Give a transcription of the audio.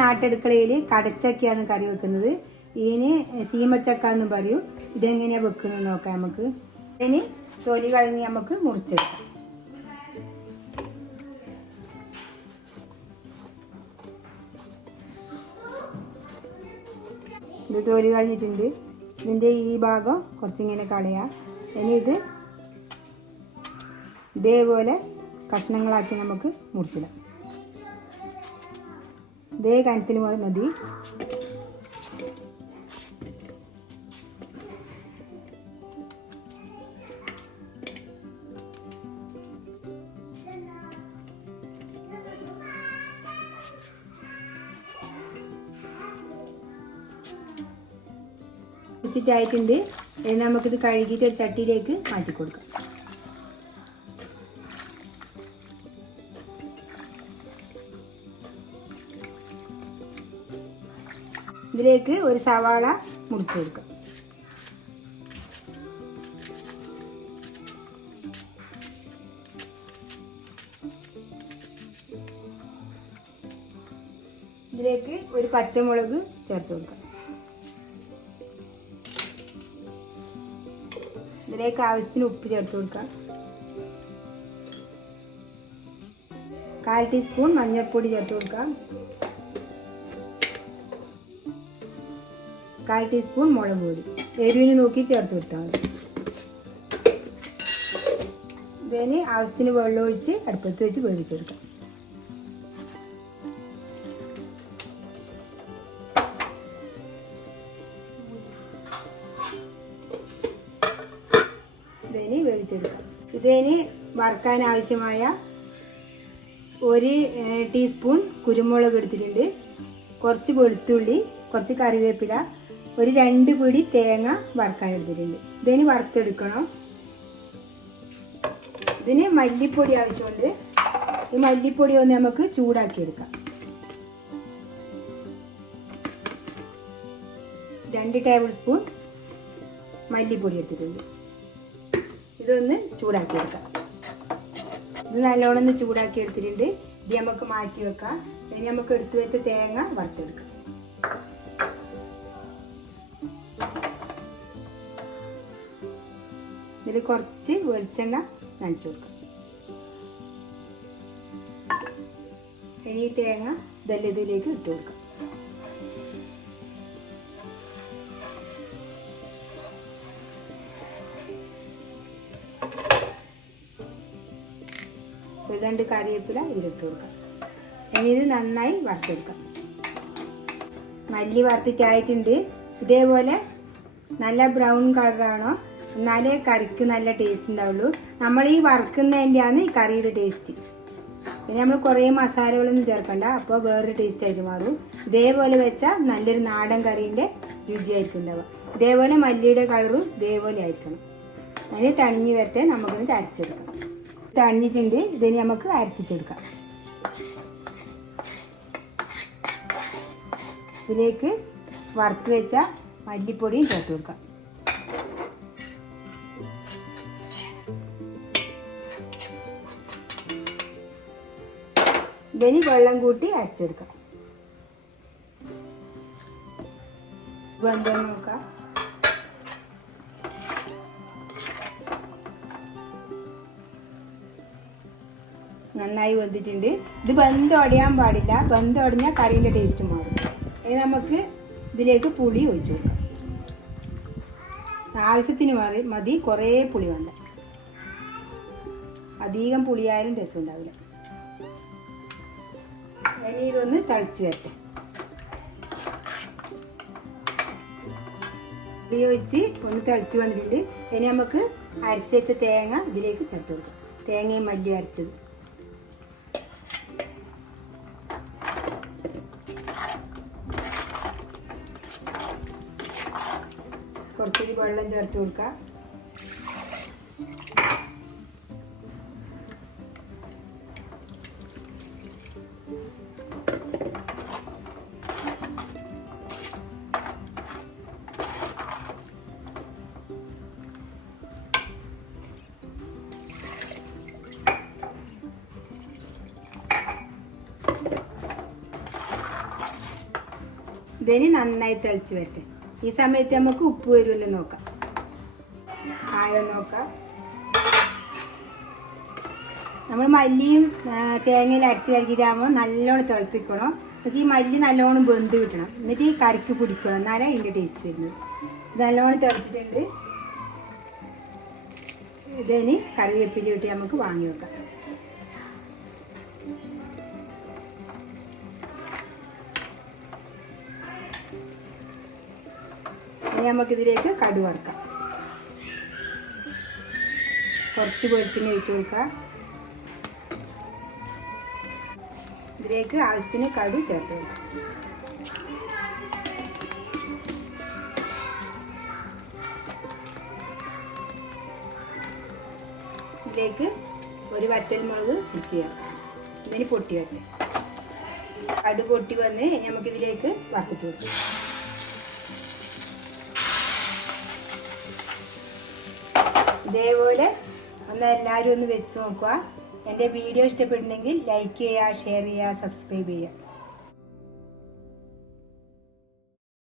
നാട്ടടുക്കളയിൽ കടച്ചക്കയാണ് കറി വെക്കുന്നത്. ഇതിന് സീമച്ചക്ക എന്ന് പറയും. ഇതെങ്ങനെയാണ് വെക്കുന്നത് നോക്കാം നമുക്ക്. ഇതിന് തൊലി കളഞ്ഞ് നമുക്ക് മുറിച്ചെടുക്കാം. ഇത് തൊലി കളഞ്ഞിട്ടുണ്ട്. ഇതിന്റെ ഈ ഭാഗം കുറച്ചിങ്ങനെ കളയാം. ഇനി ഇത് ഇതേപോലെ കഷ്ണങ്ങളാക്കി നമുക്ക് മുറിച്ചിടാം. ഇതേ കാര്യത്തിന് പോലെ മതി. ഇനി നമുക്കിത് കഴുകിയിട്ട് ഒരു ചട്ടിയിലേക്ക് മാറ്റി കൊടുക്കാം ഇതിലേക്ക് ഒരു സവാള മുറിച്ചു കൊടുക്കാം. ഇതിലേക്ക് ഒരു പച്ചമുളക് ചേർത്ത് കൊടുക്കാം. ഇതിലേക്ക് ആവശ്യത്തിന് ഉപ്പ് ചേർത്ത് കൊടുക്കാം. കാൽ ടീസ്പൂൺ മഞ്ഞൾപ്പൊടി ചേർത്ത് കൊടുക്കാം. കാൽ ടീസ്പൂൺ മുളക് പൊടി. എരിവിന് നോക്കി ചേർത്ത് കൊടുത്താൽ മതി. ഇതിന് ആവശ്യത്തിന് വെള്ളമൊഴിച്ച് അടുപ്പത്ത് വെച്ച് വേവിച്ചെടുക്കാം. ഇതിന് വേവിച്ചെടുക്കാം. ഇതിന് വറുക്കാൻ ആവശ്യമായ ഒരു ടീസ്പൂൺ കുരുമുളക് എടുത്തിട്ടുണ്ട്. കുറച്ച് വെളുത്തുള്ളി കുറച്ച് കറിവേപ്പില ഒരു രണ്ട് പിടി തേങ്ങ വറുക്കാൻ എടുത്തിട്ടുണ്ട്. ഇതിന് വറുത്തെടുക്കണം. ഇതിന് മല്ലിപ്പൊടി ആവശ്യമുണ്ട്. ഈ മല്ലിപ്പൊടി ഒന്ന് നമുക്ക് ചൂടാക്കി എടുക്കാം. രണ്ട് ടേബിൾ സ്പൂൺ മല്ലിപ്പൊടി എടുത്തിട്ടുണ്ട്. ഇതൊന്ന് ചൂടാക്കി എടുക്കാം. ഇത് നല്ലോണം ഒന്ന് ചൂടാക്കി എടുത്തിട്ടുണ്ട്. ഇത് നമുക്ക് മാറ്റി വെക്കാം. ഇനി നമുക്ക് എടുത്തു വെച്ച തേങ്ങ വറുത്തെടുക്കാം. ഇതിൽ കുറച്ച് വെളിച്ചെണ്ണ നനച്ചു കൊടുക്കാം. ഇനി ഈ തേങ്ങ ഇതെല്ലാം ഇതിലേക്ക് ഇട്ട് കൊടുക്കാം. രണ്ട് കറിവേപ്പില ഇതിലിട്ട് കൊടുക്കാം. ഇനി ഇത് നന്നായി വറുത്തെടുക്കാം. മല്ലി വറുത്തിട്ടായിട്ടുണ്ട്. ഇതേപോലെ നല്ല ബ്രൗൺ കളറാണോ എന്നാലേ കറിക്ക് നല്ല ടേസ്റ്റ് ഉണ്ടാവുള്ളൂ. നമ്മൾ ഈ വറുക്കുന്നതിന്റെയാണ് ഈ കറിയുടെ ടേസ്റ്റ് പിന്നെ നമ്മൾ കുറേ മസാലകളൊന്നും ചേർക്കണ്ട. അപ്പോൾ വേറൊരു ടേസ്റ്റ് ആയിട്ട് മാറും. ഇതേപോലെ വെച്ചാൽ നല്ലൊരു നാടൻ കറീന്റെ രുചിയായിരിക്കും ഉണ്ടാവുക. ഇതേപോലെ മല്ലിയുടെ കളറും ഇതേപോലെ ആയിരിക്കണം. അതിന് തണിഞ്ഞ് വരട്ടെ നമുക്കിത് അരച്ചെടുക്കാം. തണിഞ്ഞിട്ടുണ്ട് ഇതിന് നമുക്ക് അരച്ചിട്ടെടുക്കാം. ഇതിലേക്ക് വറുത്ത് വെച്ച മല്ലിപ്പൊടിയും ചേർത്ത് കൊടുക്കാം. ഇതിന് വെള്ളം കൂട്ടി അരച്ചെടുക്കാം. ബന്ധം നോക്കാം? നന്നായി വെന്തിട്ടുണ്ട്. ഇത് ബന്ധോടയാൻ പാടില്ല. ബന്ധം ഒടഞ്ഞാൽ കറീന്റെ ടേസ്റ്റ് മാറും. ഇനി നമുക്ക് ഇതിലേക്ക് പുളി ഒഴിച്ചു കൊടുക്കാം. ആവശ്യത്തിന് മതി. കുറേ പുളി വേണ്ട. അധികം പുളിയായാലും രസം ഉണ്ടാവില്ല ഇനി ഇതൊന്ന് തളിച്ച് വരട്ടെ. ഉപയോഗിച്ച് ഒന്ന് തളിച്ച് വന്നിട്ടുണ്ട്. ഇനി നമുക്ക് അരച്ച് വെച്ച തേങ്ങ ഇതിലേക്ക് ചേർത്ത് കൊടുക്കാം. തേങ്ങയും മല്ലി അരച്ചത്. കുറച്ചൊരു വെള്ളം ചേർത്ത് കൊടുക്കുക ഇതിന് നന്നായി തെളിച്ച് വരട്ടെ. ഈ സമയത്ത് നമുക്ക് ഉപ്പ് വരുമല്ലോ നോക്കാം. ആയോ നോക്കാം. നമ്മൾ മല്ലിയും തേങ്ങയിൽ അരച്ച് കഴുകിയിട്ടാകുമ്പോൾ നല്ലോണം തിളപ്പിക്കണം. എന്നിട്ട് ഈ മല്ലി നല്ലോണം വെന്ത് കിട്ടണം. എന്നിട്ട് ഈ കറിക്ക് പിടിക്കണം. എന്നാലേ അതിന്റെ ടേസ്റ്റ് വരുന്നത്. നല്ലോണം തിളച്ചിട്ടുണ്ട്. ഇതിന് കറിവേപ്പില കിട്ടി നമുക്ക് വാങ്ങി വെക്കാം. നമുക്കിതിലേക്ക് കടു വറുക്കാം. കുറച്ച് വെളിച്ചെണ്ണ ഒഴിച്ചു കൊടുക്കാം ഇതിലേക്ക് ആവശ്യത്തിന് കടു ചേർത്ത് കൊടുക്കാം. ഇതിലേക്ക് ഒരു വറ്റൽ മുളക് പിടിച്ച് ചേർക്കാം. ഇതിന് പൊട്ടി വരട്ടെ. കടു പൊട്ടി വന്ന് നമുക്കിതിലേക്ക് വറുത്തിട്ട് വെക്കാം ഇതേപോലെ ഒന്ന് എല്ലാവരും ഒന്ന് വെച്ച് നോക്കുക. എന്റെ വീഡിയോ ഇഷ്ടപ്പെട്ടിട്ടുണ്ടെങ്കിൽ ലൈക്ക് ചെയ്യുക ഷെയർ ചെയ്യുക സബ്സ്ക്രൈബ് ചെയ്യുക.